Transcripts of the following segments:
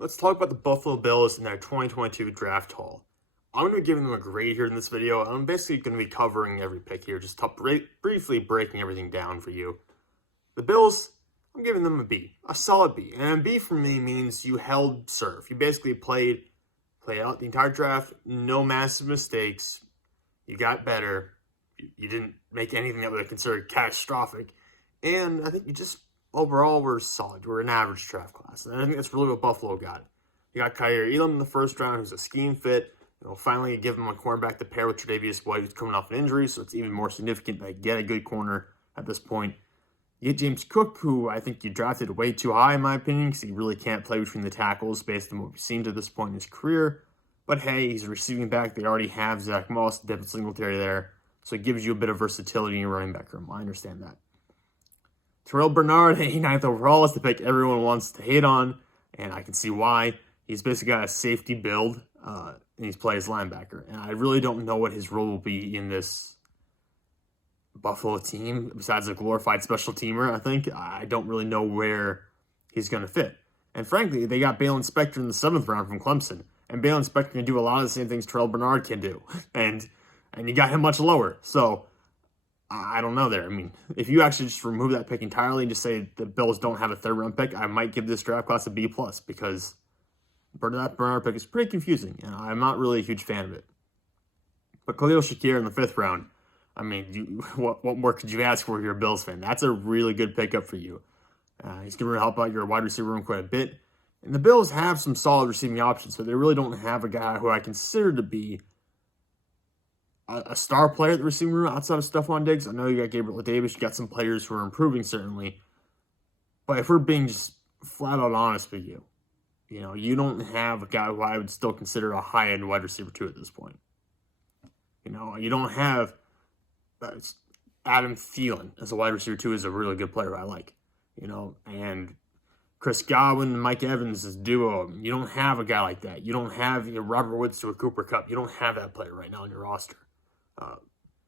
Let's talk about the Buffalo Bills in their 2022 draft haul. I'm going to be giving them a grade here in this video. I'm basically going to be covering every pick here, just briefly breaking everything down for you. The Bills, I'm giving them a B, a solid B. And a B for me means you held serve. You basically played out the entire draft, no massive mistakes. You got better. You didn't make anything that would have considered catastrophic. And I think you just overall were solid. You were an average draft class. And I think that's really what Buffalo got. You got Kaiir Elam in the first round, who's a scheme fit. Finally give him a cornerback to pair with Tre'Davious White, who's coming off an injury, so it's even more significant that you get a good corner at this point. You get James Cook, who I think you drafted way too high, in my opinion, because he really can't play between the tackles based on what we've seen to this point in his career. But hey, he's a receiving back. They already have Zach Moss, Devin Singletary there, so it gives you a bit of versatility in your running back room. I understand that. Terrel Bernard, 89th overall, is the pick everyone wants to hate on, and I can see why. He's basically got a safety build, and he's played as linebacker. And I really don't know what his role will be in this Buffalo team, besides a glorified special teamer, I think. I don't really know where he's going to fit. And frankly, they got Baylon Spector in the 7th round from Clemson. And Baylon Spector can do a lot of the same things Terrel Bernard can do. And you got him much lower. So, I don't know there. I mean, if you actually just remove that pick entirely and just say the Bills don't have a 3rd round pick, I might give this draft class a B+, because that Bernard pick is pretty confusing, and I'm not really a huge fan of it. But Khalil Shakir in the 5th round, I mean, what more could you ask for if you're a Bills fan? That's a really good pickup for you. He's going to help out your wide receiver room quite a bit. And the Bills have some solid receiving options, but they really don't have a guy who I consider to be a star player at the receiving room outside of Stephon Diggs. I know you got Gabriel Davis, you got some players who are improving, certainly. But if we're being just flat out honest with you, you don't have a guy who I would still consider a high-end wide receiver 2 at this point. You don't have Adam Thielen as a wide receiver 2 is a really good player I like. And Chris Godwin and Mike Evans is duo. You don't have a guy like that. You don't have Robert Woods to a Cooper Kupp. You don't have that player right now on your roster.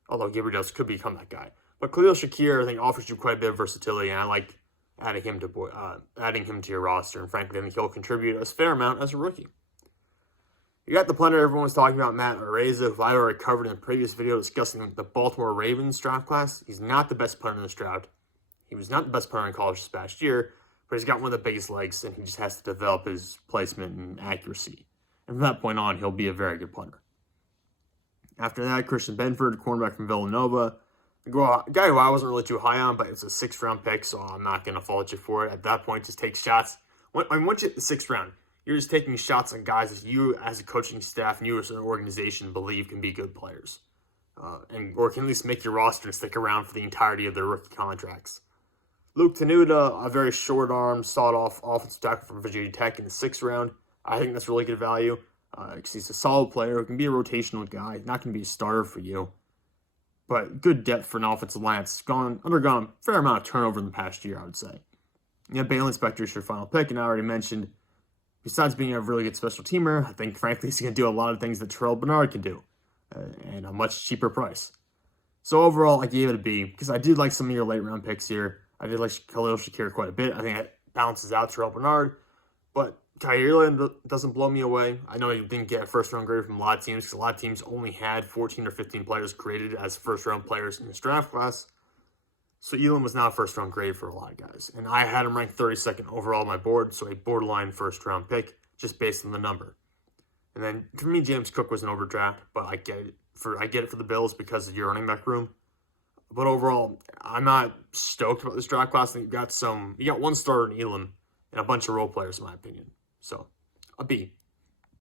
Although Gabriel Davis could become that guy. But Khalil Shakir, I think, offers you quite a bit of versatility, and I like adding him to your roster. And frankly, I think he'll contribute a fair amount as a rookie. You got the punter everyone was talking about, Matt Araiza, who I already covered in a previous video discussing the Baltimore Ravens draft class. He's not the best punter in this draft. He was not the best punter in college this past year, but he's got one of the biggest legs, and he just has to develop his placement and accuracy. And from that point on, he'll be a very good punter. After that, Christian Benford, cornerback from Villanova. A guy who I wasn't really too high on, but it's a 6th round pick, so I'm not going to fault you for it. At that point, just take shots. Once you hit the 6th round, you're just taking shots on guys that you, as a coaching staff, and you as an organization, believe can be good players. Or can at least make your roster and stick around for the entirety of their rookie contracts. Luke Tenuta, a very short-armed, sawed-off offensive tackle from Virginia Tech in the 6th round. I think that's really good value, because he's a solid player who can be a rotational guy, not going to be a starter for you. But good depth for an offensive line that's undergone a fair amount of turnover in the past year, I would say. Baylon Spector is your final pick, and I already mentioned, besides being a really good special teamer, I think, frankly, he's going to do a lot of things that Terrel Bernard can do, and a much cheaper price. So overall, I gave it a B, because I did like some of your late-round picks here. I did like Khalil Shakir quite a bit. I think it balances out Terrel Bernard, but Kaiir doesn't blow me away. I know he didn't get a 1st-round grade from a lot of teams, because a lot of teams only had 14 or 15 players graded as 1st-round players in this draft class. So Elam was not a 1st-round grade for a lot of guys. And I had him ranked 32nd overall on my board, so a borderline 1st-round pick, just based on the number. And then, for me, James Cook was an overdraft, but I get it for the Bills because of your running back room. But overall, I'm not stoked about this draft class. I think you got one starter in Elam and a bunch of role players, in my opinion. So, a B.